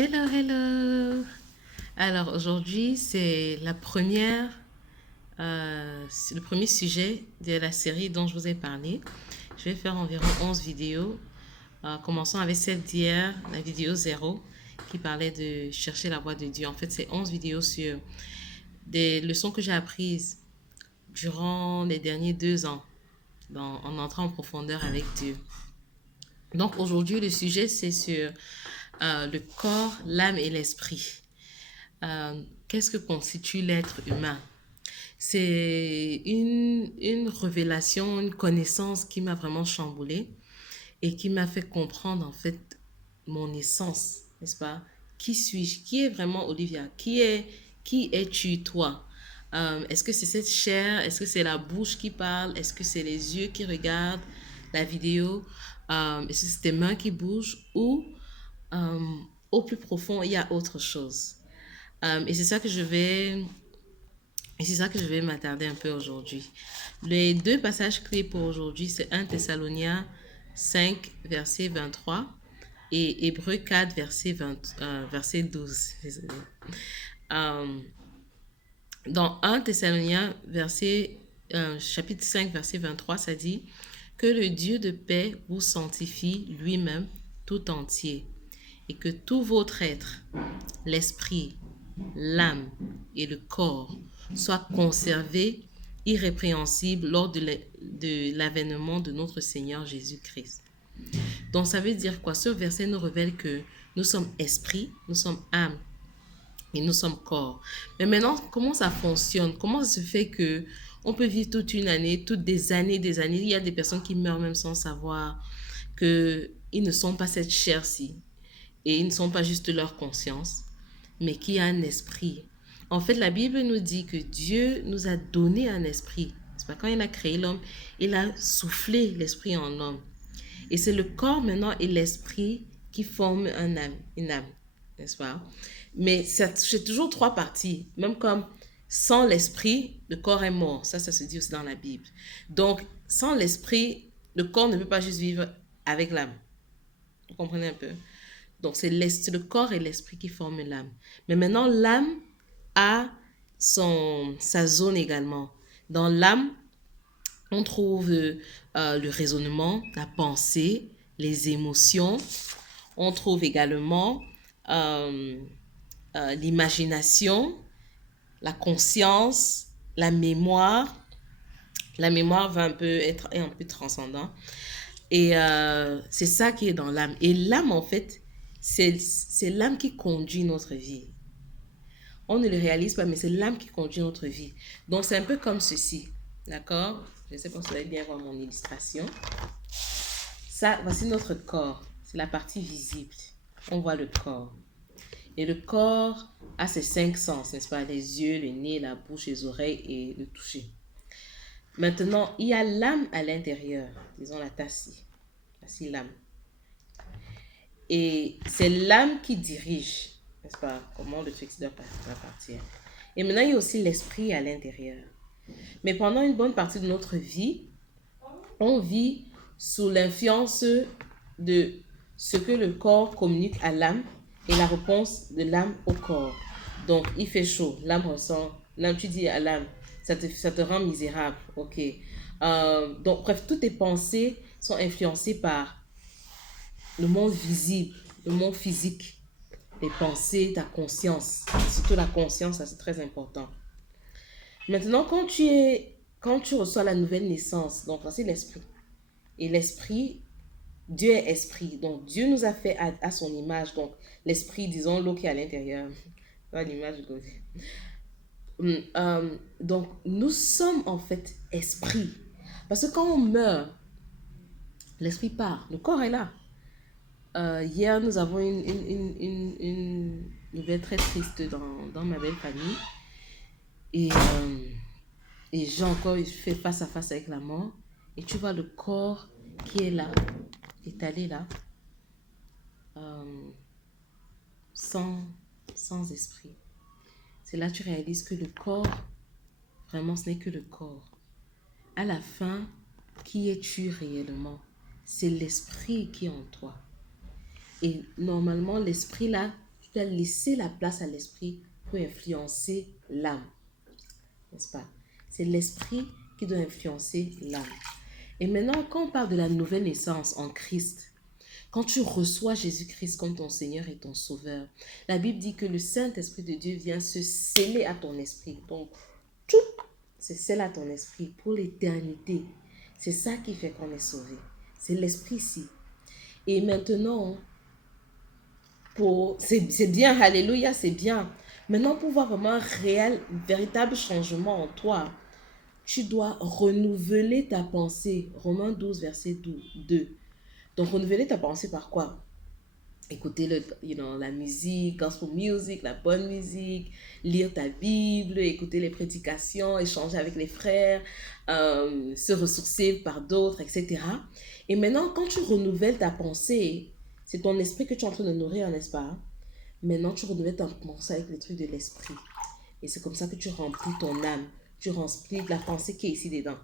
Hello, hello. Alors aujourd'hui, c'est le premier sujet de la série dont je vous ai parlé. Je vais faire environ 11 vidéos, commençant avec celle d'hier, la vidéo zéro, qui parlait de chercher la voix de Dieu. En fait, c'est 11 vidéos sur des leçons que j'ai apprises durant les derniers 2 ans, en entrant en profondeur avec Dieu. Donc aujourd'hui, le sujet, c'est sur le corps, l'âme et l'esprit. Qu'est-ce que constitue l'être humain? C'est une révélation, une connaissance qui m'a vraiment chamboulée et qui m'a fait comprendre en fait mon essence, n'est-ce pas? Qui suis-je? Qui est vraiment Olivia? Qui es-tu toi? Est-ce que c'est cette chair? Est-ce que c'est la bouche qui parle? Est-ce que c'est les yeux qui regardent la vidéo? Est-ce que c'est tes mains qui bougent? Ou euh, au plus profond, il y a autre chose? Et c'est ça que je vais et c'est ça que je vais m'attarder un peu aujourd'hui. Les deux passages clés pour aujourd'hui, c'est 1 Thessaloniciens 5, verset 23 et Hébreux 4, verset 12. Euh, Dans 1 Thessaloniciens, chapitre 5, verset 23, ça dit que le Dieu de paix vous sanctifie lui-même tout entier et que tout votre être, l'esprit, l'âme et le corps soient conservés irrépréhensibles lors de l'avènement de notre Seigneur Jésus-Christ. Donc ça veut dire quoi? Ce verset nous révèle que nous sommes esprit, nous sommes âme et nous sommes corps. Mais maintenant, comment ça fonctionne? Comment ça se fait que on peut vivre toute une année, toutes des années, des années? Il y a des personnes qui meurent même sans savoir qu'ils ne sont pas cette chair-ci et ils ne sont pas juste leur conscience, mais qui a un esprit. En fait, la Bible nous dit que Dieu nous a donné un esprit. C'est pas quand il a créé l'homme, il a soufflé l'esprit en l'homme. Et c'est le corps maintenant et l'esprit qui forment une âme, n'est-ce pas? Mais c'est toujours trois parties. Même comme sans l'esprit, le corps est mort. Ça se dit aussi dans la Bible. Donc, sans l'esprit, le corps ne peut pas juste vivre avec l'âme. Vous comprenez un peu? Donc, c'est le corps et l'esprit qui forment l'âme. Mais maintenant, l'âme a sa zone également. Dans l'âme, on trouve le raisonnement, la pensée, les émotions. On trouve également euh, l'imagination, la conscience, la mémoire. La mémoire va être un peu transcendant. Et c'est ça qui est dans l'âme. Et l'âme, en fait, c'est l'âme qui conduit notre vie. On ne le réalise pas, mais c'est l'âme qui conduit notre vie. Donc, c'est un peu comme ceci. D'accord? Je ne sais pas si vous allez bien voir mon illustration. Ça, voici notre corps. C'est la partie visible. On voit le corps. Et le corps a ses 5 sens, n'est-ce pas? Les yeux, le nez, la bouche, les oreilles et le toucher. Maintenant, il y a l'âme à l'intérieur. Disons la tassie. Voici l'âme. Et c'est l'âme qui dirige, n'est-ce pas? Comment le truc doit partir. Et maintenant, il y a aussi l'esprit à l'intérieur. Mais pendant une bonne partie de notre vie, on vit sous l'influence de ce que le corps communique à l'âme et la réponse de l'âme au corps. Donc, il fait chaud, l'âme ressent, l'âme, tu dis à l'âme, ça te rend misérable, ok. Donc, bref, toutes tes pensées sont influencées par le monde visible, le monde physique, les pensées, ta conscience, surtout la conscience, ça c'est très important. Maintenant, quand tu reçois la nouvelle naissance, donc c'est l'esprit. Et l'esprit, Dieu est esprit. Donc, Dieu nous a fait à son image. Donc, l'esprit, disons, l'eau qui est à l'intérieur. Pas l'image de côté. Donc, nous sommes en fait esprit. Parce que quand on meurt, l'esprit part. Le corps est là. Hier, nous avons une nouvelle très triste dans ma belle famille. Et, et j'ai encore fait face à face avec la mort. Et tu vois le corps qui est là, étalé là, euh, sans, sans esprit. C'est là que tu réalises que le corps, vraiment, ce n'est que le corps. À la fin, qui es-tu réellement? C'est l'esprit qui est en toi. Et normalement, l'esprit là, tu tu as laissé la place à l'esprit pour influencer l'âme. N'est-ce pas? C'est l'esprit qui doit influencer l'âme. Et maintenant, quand on parle de la nouvelle naissance en Christ, quand tu reçois Jésus-Christ comme ton Seigneur et ton Sauveur, la Bible dit que le Saint-Esprit de Dieu vient se sceller à ton esprit. Donc, tout se scelle à ton esprit pour l'éternité. C'est ça qui fait qu'on est sauvé. C'est l'esprit-ci. Et maintenant, c'est bien, alléluia, c'est bien. Maintenant, pour voir vraiment un réel, véritable changement en toi, tu dois renouveler ta pensée. Romains 12, verset 2. Donc, renouveler ta pensée par quoi? Écouter la musique, gospel music, la bonne musique, lire ta Bible, écouter les prédications, échanger avec les frères, se ressourcer par d'autres, etc. Et maintenant, quand tu renouvelles ta pensée, c'est ton esprit que tu es en train de nourrir, n'est-ce pas? Maintenant, tu renouvelles ta pensée avec les trucs de l'esprit. Et c'est comme ça que tu remplis ton âme. Tu remplis la pensée qui est ici dedans.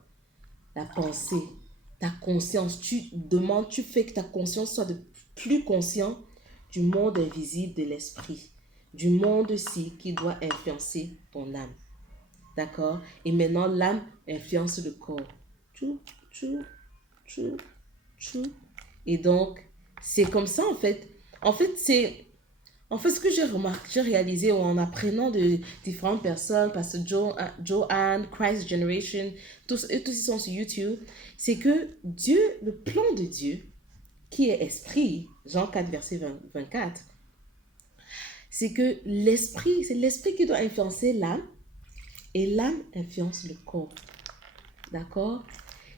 La pensée, ta conscience. Tu demandes, tu fais que ta conscience soit de plus conscient du monde invisible de l'esprit. Du monde-ci qui doit influencer ton âme. D'accord? Et maintenant, l'âme influence le corps. Tchou, tchou, tchou, tchou. Et donc, c'est comme ça en fait. En fait, ce que j'ai réalisé en apprenant de différentes personnes, parce que Joanne, Christ Generation, tous ils sont sur YouTube, c'est que Dieu, le plan de Dieu, qui est esprit, Jean 4, verset 24, c'est que c'est l'esprit qui doit influencer l'âme, et l'âme influence le corps. D'accord?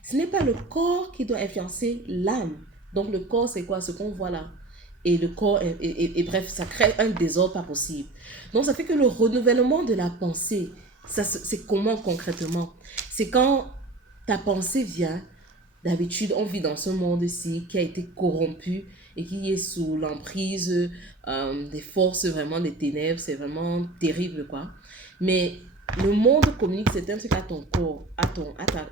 Ce n'est pas le corps qui doit influencer l'âme. Donc le corps, c'est quoi? Ce qu'on voit là. Et le corps, et bref, ça crée un désordre pas possible. Donc ça fait que le renouvellement de la pensée, c'est comment concrètement? C'est quand ta pensée vient, d'habitude on vit dans ce monde-ci qui a été corrompu et qui est sous l'emprise des forces vraiment des ténèbres, c'est vraiment terrible quoi. Mais le monde communique certains trucs à ton corps,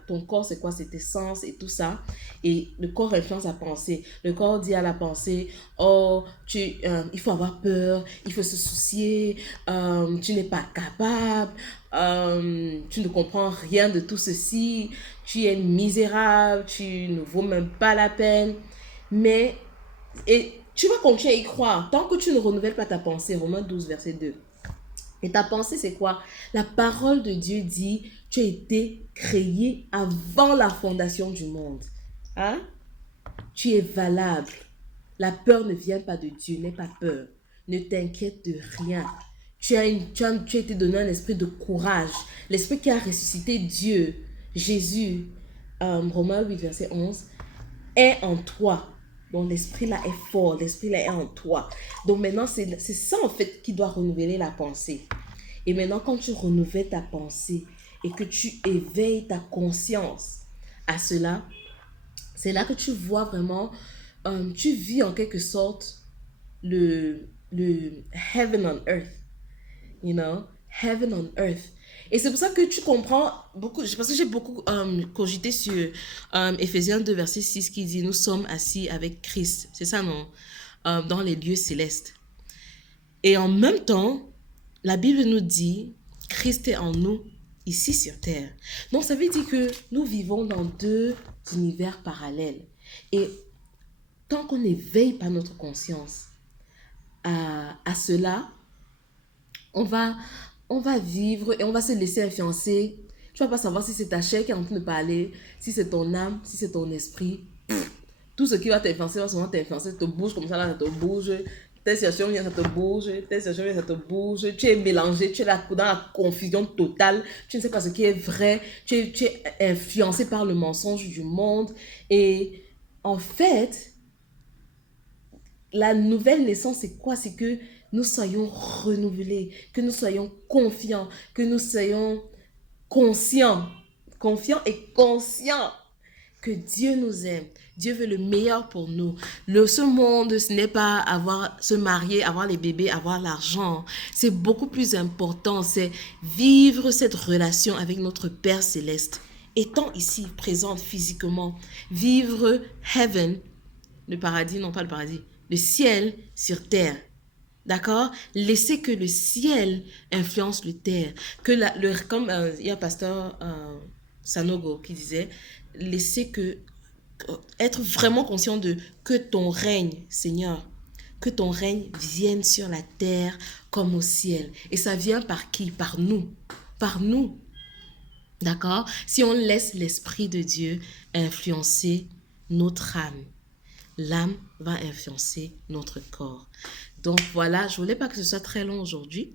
ton corps c'est quoi? C'est tes sens et tout ça. Et le corps influence la pensée. Le corps dit à la pensée, oh, il faut avoir peur, il faut se soucier, tu n'es pas capable, tu ne comprends rien de tout ceci, tu es misérable, tu ne vaux même pas la peine. Mais, et tu vas continuer à y croire tant que tu ne renouvelles pas ta pensée. Romains 12, verset 2. Et ta pensée, c'est quoi? La parole de Dieu dit, tu as été créé avant la fondation du monde. Hein? Tu es valable. La peur ne vient pas de Dieu, n'aie pas peur. Ne t'inquiète de rien. Tu as été donné un esprit de courage. L'esprit qui a ressuscité Dieu, Jésus, Romains 8, verset 11, est en toi. Donc l'esprit là est fort, l'esprit là est en toi. Donc maintenant, c'est ça en fait qui doit renouveler la pensée. Et maintenant, quand tu renouvelles ta pensée et que tu éveilles ta conscience à cela, c'est là que tu vois vraiment, tu vis en quelque sorte le heaven on earth, you know, heaven on earth. Et c'est pour ça que tu comprends beaucoup, parce que j'ai beaucoup cogité sur Éphésiens 2, verset 6 qui dit, nous sommes assis avec Christ, c'est ça non, dans les lieux célestes. Et en même temps, la Bible nous dit, Christ est en nous, ici sur terre. Donc ça veut dire que nous vivons dans deux univers parallèles. Et tant qu'on n'éveille pas notre conscience à cela, on va vivre et on va se laisser influencer. Tu vas pas savoir si c'est ta chair qui est en train de parler, si c'est ton âme, si c'est ton esprit. Tout ce qui va t'influencer va souvent t'influencer. Ça te bouge comme ça, là, ça te bouge. Telle situation vient, ça te bouge. Telle situation vient, ça te bouge. Tu es mélangé, tu es là dans la confusion totale. Tu ne sais pas ce qui est vrai. Tu es influencé par le mensonge du monde. Et en fait, la nouvelle naissance, c'est quoi? C'est que nous soyons renouvelés, que nous soyons confiants, que nous soyons conscients. Confiants et conscients que Dieu nous aime. Dieu veut le meilleur pour nous. Ce monde, ce n'est pas se marier, avoir les bébés, avoir l'argent. C'est beaucoup plus important. C'est vivre cette relation avec notre Père Céleste. Étant ici, présente physiquement. Vivre heaven, le paradis, non pas le paradis, le ciel sur terre. D'accord? Laissez que le ciel influence le terre. Comme il y a pasteur Sanogo qui disait, laissez que être vraiment conscient de que ton règne, Seigneur, que ton règne vienne sur la terre comme au ciel. Et ça vient par qui? Par nous. Par nous. D'accord? Si on laisse l'Esprit de Dieu influencer notre âme, l'âme va influencer notre corps. Donc voilà, je voulais pas que ce soit très long aujourd'hui,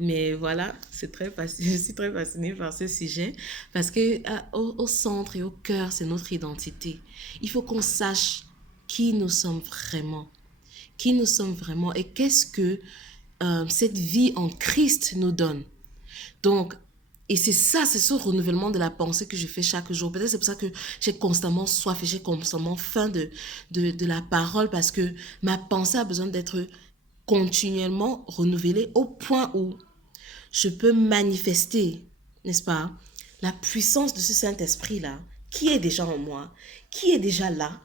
mais voilà, je suis très fascinée par ce sujet parce que au centre et au cœur, c'est notre identité. Il faut qu'on sache qui nous sommes vraiment, qui nous sommes vraiment et qu'est-ce que cette vie en Christ nous donne. Donc, et c'est ça, c'est ce renouvellement de la pensée que je fais chaque jour. Peut-être c'est pour ça que j'ai constamment soif et j'ai constamment faim de la parole parce que ma pensée a besoin d'être continuellement renouvelée au point où je peux manifester, n'est-ce pas, la puissance de ce Saint-Esprit-là qui est déjà en moi, qui est déjà là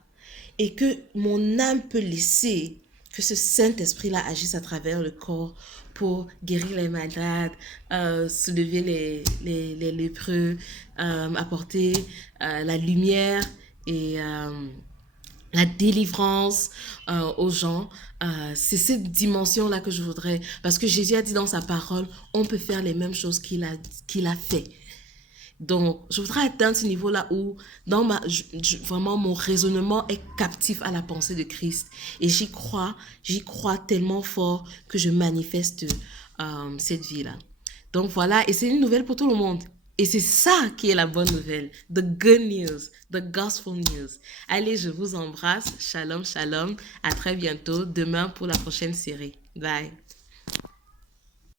et que mon âme peut laisser que ce Saint-Esprit-là agisse à travers le corps pour guérir les malades, soulever les lépreux, apporter la lumière et la délivrance aux gens. C'est cette dimension-là que je voudrais, parce que Jésus a dit dans sa parole, on peut faire les mêmes choses qu'il a fait. Donc, je voudrais atteindre ce niveau-là où vraiment mon raisonnement est captif à la pensée de Christ. Et j'y crois tellement fort que je manifeste cette vie-là. Donc voilà, et c'est une nouvelle pour tout le monde. Et c'est ça qui est la bonne nouvelle. The good news, the gospel news. Allez, je vous embrasse. Shalom, shalom. À très bientôt. Demain pour la prochaine série. Bye.